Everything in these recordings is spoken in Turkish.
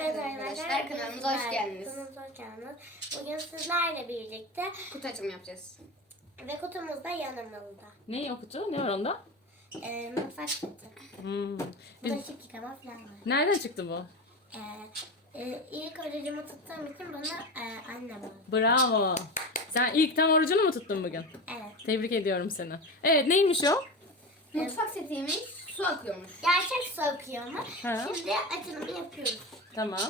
Evet arkadaşlar kanalımıza hoş geldiniz. Kanalımıza hoş geldiniz. Bugün sizlerle birlikte Kutu açılımı yapacağız. ve kutumuz da yanımızda. Ne o kutu? Ne var onda? Ee, mutfak kutu. Hmm. Biz- Bulaşık yıkama falan var. Nereden çıktı bu? Ee, e, ilk orucumu tuttuğum için bana e, annem aldı. Bravo. Sen ilk tam orucunu mu tuttun bugün? Evet. Tebrik ediyorum seni. Evet neymiş o? Mutfak setiymiş. Su akıyormuş. Gerçek su akıyor mu? Ha. Şimdi açılımı yapıyoruz. Tamam.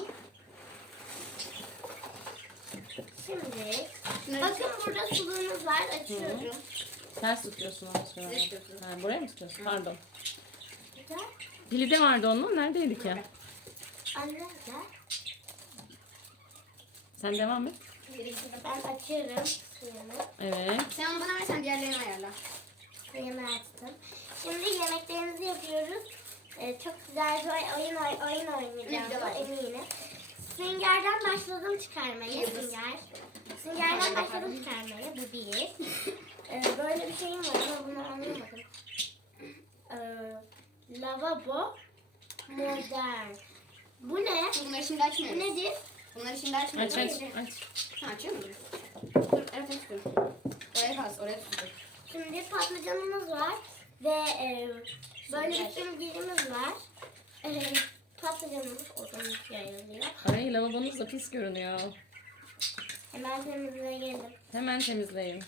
Şimdi bakın burada suluğumuz var. Açıyorum. Ters tutuyorsun onu. Ters tutuyorum. Ha, buraya mı tutuyorsun? Pardon. Güzel. Pili de vardı onun. Neredeydi ki? Anne güzel. Sen devam et. Ben açıyorum suyunu. Evet. Sen onu bana ver sen diğerlerini ayarla. Suyunu açtım. Şimdi yemeklerimizi yapıyoruz. Ee, çok güzel bir oy- oyun oy- oyun oynayacağım Güzel oldu. eminim. Süngerden başladım çıkarmaya. Yıldız. Sünger. Süngerden başladım çıkarmaya. Bu bir. Ee, böyle bir şeyim var ama bunu anlamadım. Ee, lavabo modern. Bu ne? Bunları şimdi Bu açmıyoruz. nedir? Bunları şimdi açmıyoruz. Aç aç aç. Ha açıyor? Dur evet açıyorum. Oraya kalsın oraya tutacak. Şimdi patlıcanımız var ve e, böyle bir simgirimiz var. E, patlıcanımız uzun yayılıyor. Ay lavabonuz da pis görünüyor. Hemen temizleyelim. Hemen temizleyin.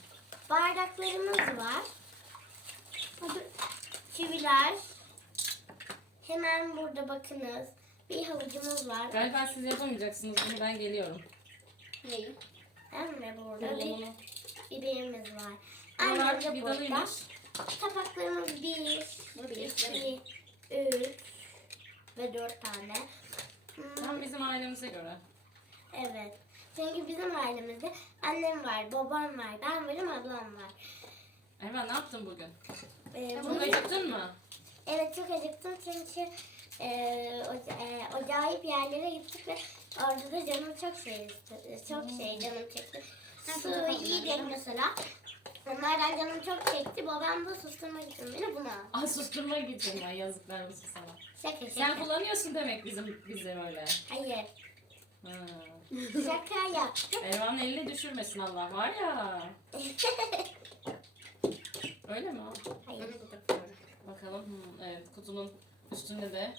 Bardaklarımız var. Çiviler. Hemen burada bakınız. Bir havucumuz var. Galiba siz yapamayacaksınız bunu ben geliyorum. Neyi? Hem de burada biberimiz var. Annem de burada. Tabaklarımız bir, Bu bir, iki, üç ve dört tane. Tam bizim ailemize göre. Evet. Çünkü bizim ailemizde annem var, babam var, ben varım, ablam var. Erman ne yaptın bugün? Ee, Çok bugün- acıktın mı? evet çok acıktım çünkü e, o, e, acayip yerlere gittik ve orada da canım çok şey istedi. Çok şey canım çekti. Su yiyecek mesela. Onlardan canım çok çekti. Babam da susturmak için beni buna. Ah susturma gittin ya yazıklar olsun sana. Şaka şaka. Sen kullanıyorsun demek bizim bizi öyle. Hayır. Ha. Şaka yaptım. Erman'ın eline düşürmesin Allah var ya. Öyle mi? Hayır. Bakalım. Hmm, evet kutunun üstünde de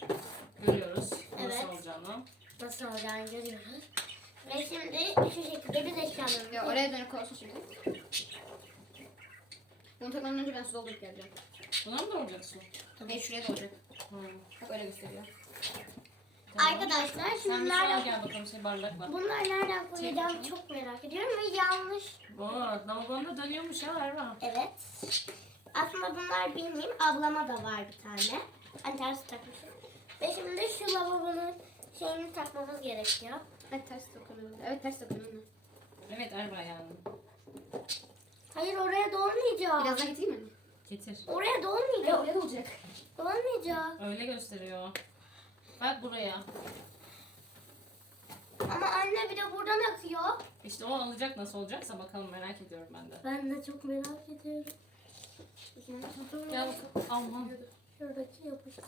görüyoruz nasıl Evet. olacağını. Nasıl olacağını görüyoruz. Ve şimdi şu şekilde biz eşyalarımızı Ya oraya dönük olsun şimdi. Bunu takmadan önce ben su doldurup geleceğim. Buna mı doğrayacak su? Tabii şuraya da olacak. Hmm. Bak öyle gösteriyor. Tamam. Arkadaşlar Sen şimdi bir şu an nereden, gel bakalım şey bardakla. bunlar nereden koyacağımı çok merak ediyorum ve yanlış. Oo, lavabonda dönüyormuş ya Erman. Evet. Aslında bunlar benim. Ablama da var bir tane. Ben ters takmışım. Ve şimdi şu lavabonun şeyini takmamız gerekiyor. Evet ters dokunuyor. Evet ters dokunuyor. Evet Erman yani. Hayır oraya dolmayacak. Biraz daha getireyim mi? Getir. Oraya Evet dolmayacak. oraya da olacak. Dolmayacak. Öyle gösteriyor. Bak buraya. Ama anne bir de buradan akıyor. İşte o alacak nasıl olacaksa bakalım merak ediyorum ben de. Ben de çok merak ediyorum. Gel bakalım. Aman. Şuradaki yapıştır.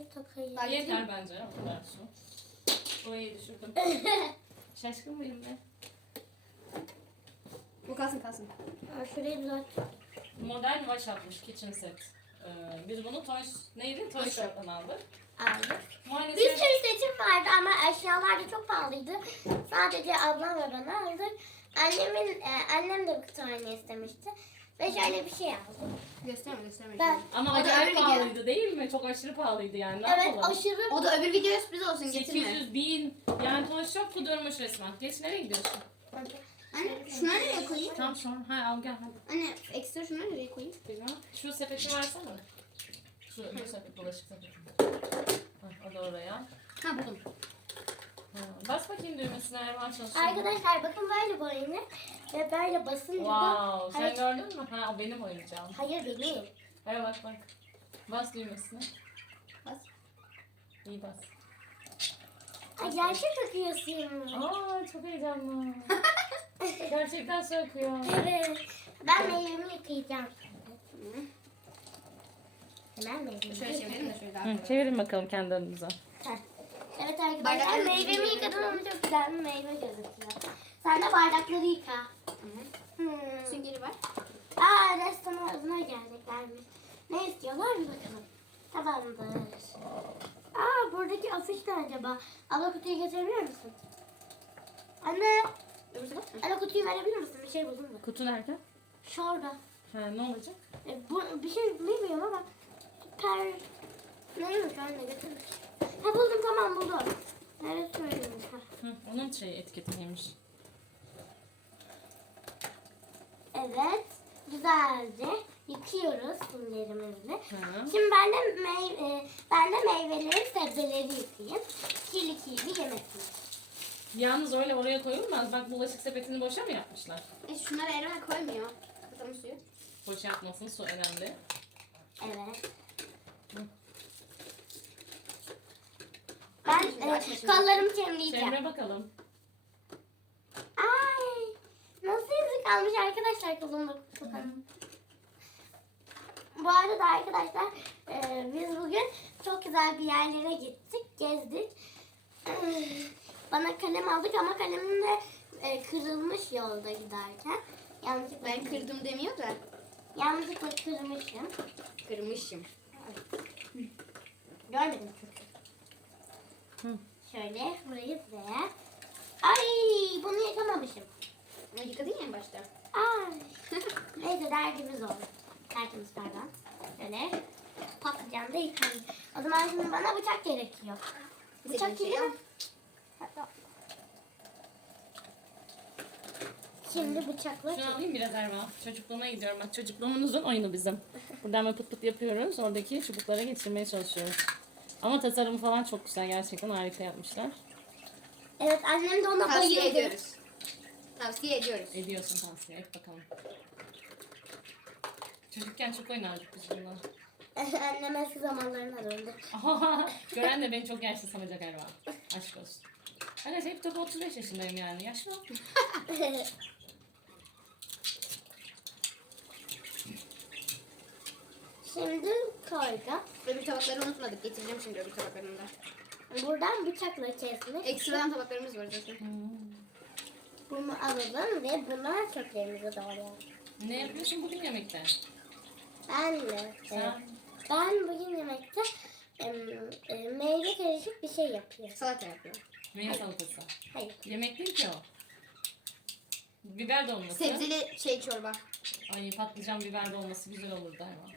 Bir takayım. Bak. Yeter bence. O kadar su. Orayı düşürdüm. Şaşkın mıyım ben? Bu kalsın kalsın. Aa, Şurayı düzelt. Modern wash yapmış kitchen set. Ee, biz bunu Toys neydi? Toy Shop'tan aldık. Aldık. Bir sürü seçim vardı ama eşyalar da çok pahalıydı. Sadece ablam ve ben aldık. Annemin, e, annem de bir tane istemişti. Ve şöyle bir şey aldım. Gösterme gösterme. Ben, ama O da acayip pahalıydı değil mi? Çok aşırı pahalıydı yani. Ne evet yapalım? aşırı. O da öbür videoya sürpriz olsun getirme. 800 bin. Yani Toy Shop kudurmuş resmen. Geç nereye gidiyorsun? Anne şunları nereye koyayım? Tam şu an. Ha al gel hadi. Anne ekstra şunları nereye koyayım? Bilmem. Şu sepeti versene. Şu bu sepet bulaşık sepeti. Ha, o da oraya. Ha buldum. Ha, bas bakayım düğmesine Erman çalışıyor. Arkadaşlar bakın böyle bu oyunu. Ve böyle basınca. Wow, sen Hayır, gördün mü? Ha o benim oyuncağım. hayır benim. Evet bak bak. Bas düğmesine. Bas. İyi bas. Ay, gerçek akıyorsun. Aa çok heyecanlı. Gerçekten su akıyor. Evet. Ben meyvemi yıkayacağım. Hemen meyvemi Şöyle çevirelim de şöyle daha. Hı, çevirin bakalım kendi. Heh. Evet arkadaşlar Bardakları meyvemi yıkadım ama çok güzel bir meyve gözüküyor. Sen de bardakları yıka. Hmm. Süngeri var. Aa restorana geleceklermiş. Ne istiyorlar bir bakalım. Tamamdır. Aa buradaki afiş ne acaba? Abla kutuyu getirebilir misin? Anne, Öbür taraf mı? anne kutuyu verebilir misin? Bir şey buldum da. Kutu nerede? Şurada. Ha, ne olacak? E, bu, bir şey bilmiyorum ama per... Neymiş anne getirmiş. Ha buldum tamam buldum. Nerede söyleyeyim? Ha. Hı, onun şey etiketi neymiş? Evet. Güzelce yıkıyoruz sinirimizi. Ha. Şimdi ben de, meyve, ben de meyveleri, sebzeleri yıkayayım. Kirli kirli yemesin. Yalnız öyle oraya koyulmaz. Bak bulaşık sepetini boşa mı yapmışlar? E, şunları Eren koymuyor. Katamın suyu. Boş yapmasın su önemli. Evet. Hı. Ben e, kollarımı temizleyeceğim. Çevre bakalım. Ay, nasıl izi kalmış arkadaşlar kolumda. Bu arada arkadaşlar e, biz bugün çok güzel bir yerlere gittik, gezdik. Bana kalem aldık ama kalemim de e, kırılmış yolda giderken. Yanlışlıkla, Ben kırdım demiyor da. yanlışlıkla kırmışım. Kırmışım. Görmedim çünkü. Hı. Şöyle burayı ve... Ay bunu yıkamamışım. Ama yıkadın ya en başta. Ay. Neyse derdimiz oldu. Derdimiz pardon. Böyle patlıcan da yıkandı. O zaman şimdi bana bıçak gerekiyor. Bıçak İstediğin şeyi geliyor Şimdi bıçakla Şunu alayım biraz Erva. Çocukluğuma gidiyorum. Bak çocukluğumuzun oyunu bizim. Buradan böyle pıt pıt yapıyoruz. Oradaki çubuklara geçirmeye çalışıyoruz. Ama tasarımı falan çok güzel. Gerçekten harika yapmışlar. Evet annem de ona Tavsiye bayıldı. ediyoruz. Tavsiye ediyoruz. Ediyorsun tavsiye. Et bakalım. Çocukken çok oynardık biz bunlar. Annem eski zamanlarına döndü. Gören de beni çok yaşlı sanacak Erva. Aşk olsun. Evet hep tabi 35 yaşındayım yani. Yaşlı. Şimdi koydum. Öbür tabakları unutmadık. Getireceğim şimdi öbür tabaklarını da. Buradan bıçakla kesmek. Ekstradan tabaklarımız var zaten. Bunu alalım ve buna köklerimizi doğrayalım. Ne yapıyorsun bugün yemekte? Ben. Sen? e, Ben bugün yemekte em, e, meyve karışık bir şey yapıyorum. Salata yapıyor. Meyve salatası. Hayır. Yemek değil ki o. Biber dolması. Sebzeli şey çorba. Ay patlıcan biber dolması güzel olurdu Erva.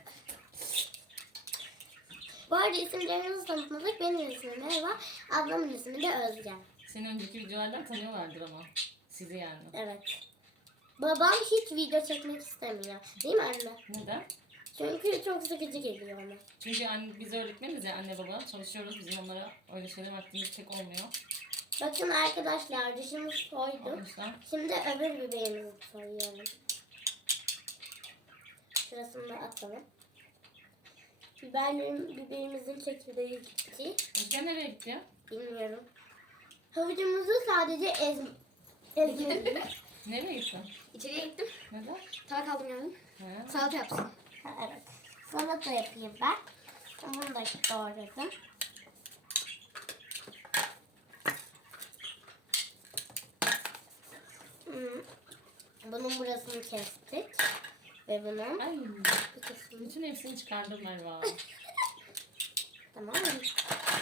Bu arada isimlerinizi tanıtmadık. Benim ismim Merhaba. Ablamın ismi de Özgen. Seni önceki videolardan tanıyorlardır ama. Sizi yani. Evet. Babam hiç video çekmek istemiyor. Değil mi anne? Neden? Çünkü çok sıkıcı geliyor ona. Çünkü anne, biz öğretmeniz ya anne baba çalışıyoruz. Bizim onlara öyle şeyler vaktimiz pek olmuyor. Bakın arkadaşlar dişimiz koydum. yüzden Şimdi öbür biberimizi soyuyorum. Şurasını da atalım. Biberlerim, biberimizin çekirdeği gitti. Özgen nereye gitti ya? Bilmiyorum. Havucumuzu sadece ez, ezmedim. Nereye gitti? İçeriye gittim. Neden? Tabak aldım geldim. He. Salata yapsın. Ha, evet. Salata yapayım ben. Bunu da doğradım. Hmm. Bunun burasını kestik. Ve bunun Ay, kısmını bütün hepsini çıkardım Merva. Tamam mı?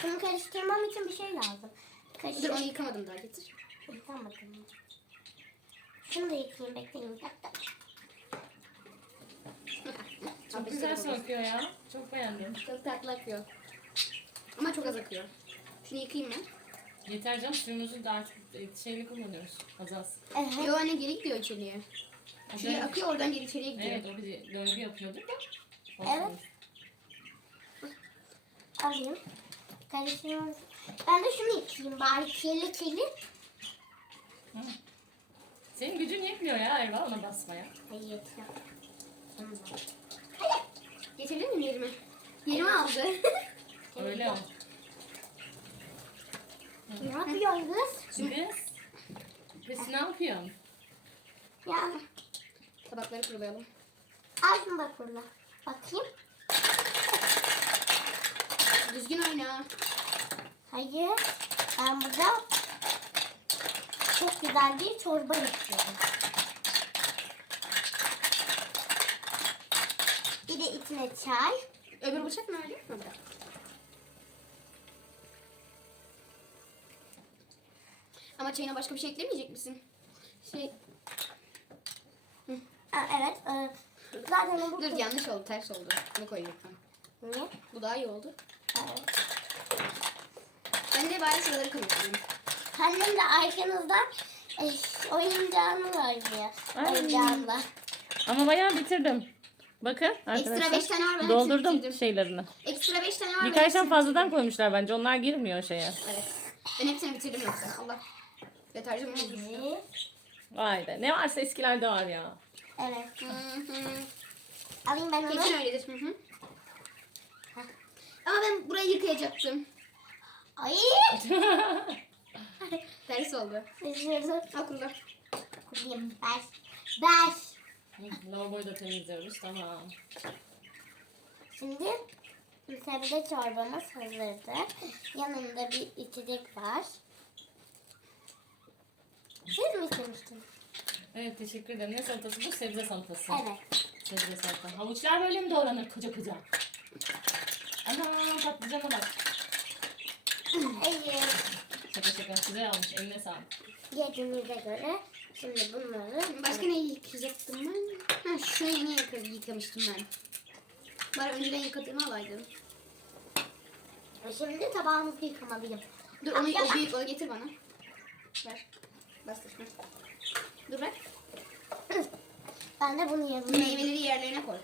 Bunu karıştırmam için bir şey lazım. Dur Karıştır. onu yıkamadım daha getir. Bakalım. Şunu da yıkayayım bekleyin. dakika. Çok güzel söküyor ya. Çok beğendim. Çok tatlı akıyor. Ama çok az akıyor. Şunu yıkayayım ben. Yeter canım suyumuzu da artık e, şeyini kullanıyoruz. Az az. Yo anne geri gidiyor içeriye. İçeriye Evet. akıyor oradan geri içeriye gidiyor. Evet o bir döngü yapıyordur da. Evet. Alayım. Karıştırmam. Ben de şunu yıkayayım bari kirli kirli. Hı. Senin gücün yetmiyor ya Erva ona basmaya. Hayır. Şunu da. Getirdin mi yerime? Yerime aldı. Öyle o. Ne yapıyorsun kız? Kız. Kız ne yapıyorsun? Ya Tabakları kurulayalım. al şunu da kurla. Bakayım. Düzgün oyna. Hayır. Ben burada çok güzel bir çorba yapıyorum. De içine çay. Öbür bıçak nerede? Burada. Ama çayına başka bir şey eklemeyecek misin? Şey, Aa, evet. e, zaten bu dur yanlış oldu, ters oldu. Bunu koyayım lütfen. Niye? Bu daha iyi oldu. Evet. Ben de bari sıraları koyuyorum. Annem de arkanızda e, oyuncağını oynuyor. Ay. Oyuncağınla. Ama bayağı bitirdim. Bakın arkadaşlar. Ekstra beş tane var, ben hepsini Doldurdum bitirdim. şeylerini. Ekstra 5 tane var. ben Birkaç tane hepsini fazladan bitirdim. koymuşlar bence. Onlar girmiyor şeye. Evet. Ben hepsini bitirdim yoksa. Allah. Deterjan mı oldu? Vay be. Ne varsa eskilerde var ya. Evet. Hı hı. Alayım ben onu. Kesin öyledir. Hı hı. Ama ben burayı yıkayacaktım. Ay. Ters oldu. Üzüldüm. Al kurula. Kurayım. Ver. Ver. Lavaboyu da temizliyoruz. Tamam. Şimdi sebze çorbamız hazırdı. Yanında bir içecek var. Siz mi istemiştiniz? Evet teşekkür ederim. Ne salatası bu? Sebze salatası. Evet. Sebze salata. Havuçlar böyle mi doğranır koca koca? Ana patlıcana bak. Evet. Şaka şaka. Güzel olmuş. Eline sağlık. Yediğimize göre şimdi bunları Başka ne yıkayacaktım ben? Ha, şunu yeni yıka yıkamıştım ben. Bari önceden yıkadığımı alaydım. Şimdi tabağımızı yıkamalıyım. Dur onu o büyük olanı getir bana. Ver. Bastır. Hı. Dur bırak. Ben de bunu yazayım. Meyveleri yerlerine koy.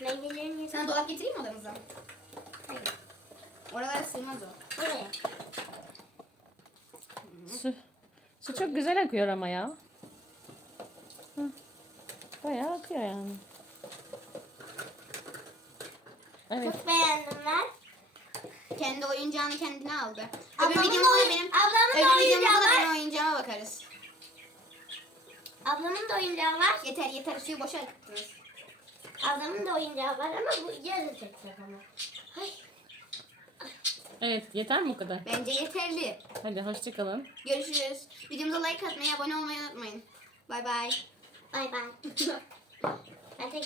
Meyvelerini yazayım. Sana dolap getireyim mi odanıza? Hayır. Oralara sığmaz o. Buraya. Su, su çok güzel akıyor ama ya. Bayağı akıyor yani. Evet. Çok beğendim ben. Kendi oyuncağını kendine aldı. Ablamın Öbür videomuzda oyun- benim, ablamın öbür oyuncağı videomuzda var. benim oyuncağıma bakarız. Ablamın da oyuncağı var. Yeter yeter suyu boşa attınız. Ablamın da oyuncağı var ama bu çekecek ama. Ay. Evet yeter mi bu kadar? Bence yeterli. Hadi hoşçakalın. Görüşürüz. Videomuza like atmayı, abone olmayı unutmayın. Bay bay. Bay bay. Ben tek